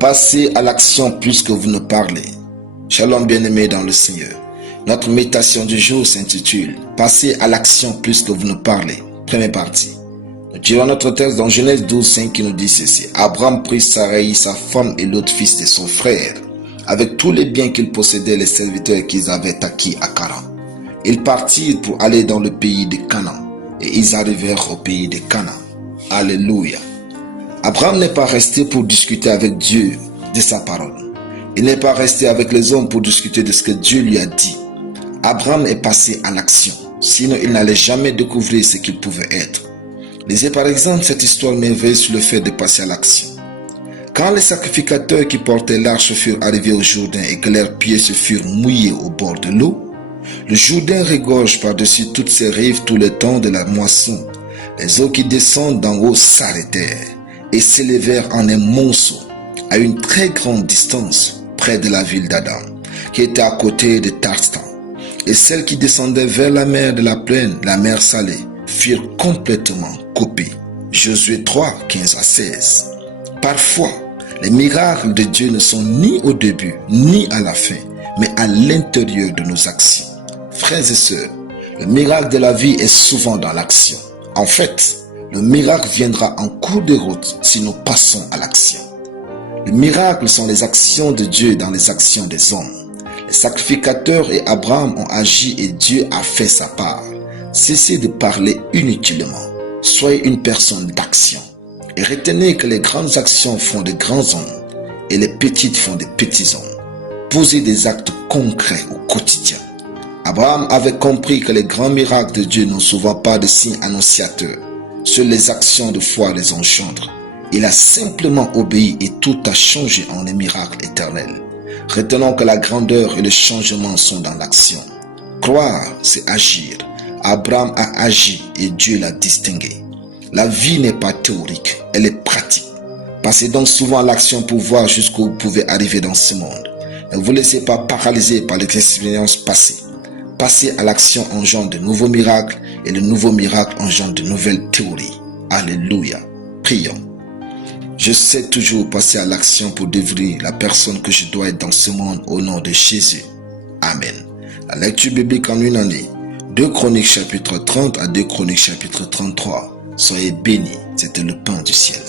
Passez à l'action plus que vous ne parlez. Shalom bien-aimés dans le Seigneur. Notre méditation du jour s'intitule « Passez à l'action plus que vous ne parlez ». Première partie. Nous tirons notre texte dans Genèse 12, 5 qui nous dit ceci. Abraham prit Sarai, sa femme et l'autre fils de son frère, avec tous les biens qu'ils possédaient, les serviteurs qu'ils avaient acquis à Charan. Ils partirent pour aller dans le pays de Canaan, et ils arrivèrent au pays de Canaan. Alléluia. Abraham n'est pas resté pour discuter avec Dieu de sa parole. Il n'est pas resté avec les hommes pour discuter de ce que Dieu lui a dit. Abraham est passé à l'action, sinon il n'allait jamais découvrir ce qu'il pouvait être. Lisez par exemple cette histoire merveilleuse sur le fait de passer à l'action. Quand les sacrificateurs qui portaient l'arche furent arrivés au Jourdain et que leurs pieds se furent mouillés au bord de l'eau, le Jourdain regorge par-dessus toutes ses rives tout le temps de la moisson. Les eaux qui descendent d'en haut s'arrêtèrent et s'élevèrent en un monceau à une très grande distance près de la ville d'Adam, qui était à côté de Tarstan. Et celles qui descendaient vers la mer de la plaine, la mer salée, furent complètement coupées. Josué 3, 15 à 16. Parfois, les miracles de Dieu ne sont ni au début, ni à la fin, mais à l'intérieur de nos actions. Frères et sœurs, le miracle de la vie est souvent dans l'action. En fait, le miracle viendra en cours de route si nous passons à l'action. Les miracles sont les actions de Dieu dans les actions des hommes. Les sacrificateurs et Abraham ont agi et Dieu a fait sa part. Cessez de parler inutilement. Soyez une personne d'action. Et retenez que les grandes actions font de grands hommes et les petites font de petits hommes. Posez des actes concrets au quotidien. Abraham avait compris que les grands miracles de Dieu n'ont souvent pas de signes annonciateurs. Seules les actions de foi les engendrent. Il a simplement obéi et tout a changé en un miracle éternel. Retenons que la grandeur et le changement sont dans l'action. Croire, c'est agir. Abraham a agi et Dieu l'a distingué. La vie n'est pas théorique, elle est pratique. Passez donc souvent à l'action pour voir jusqu'où vous pouvez arriver dans ce monde. Ne vous laissez pas paralyser par les expériences passées. Passer à l'action engendre de nouveaux miracles et le nouveau miracle engendre de nouvelles théories. Alléluia. Prions. Je sais toujours passer à l'action pour devenir la personne que je dois être dans ce monde au nom de Jésus. Amen. La lecture biblique en une année. 2 Chroniques chapitre 30 à 2 Chroniques chapitre 33. Soyez bénis, c'était le pain du ciel.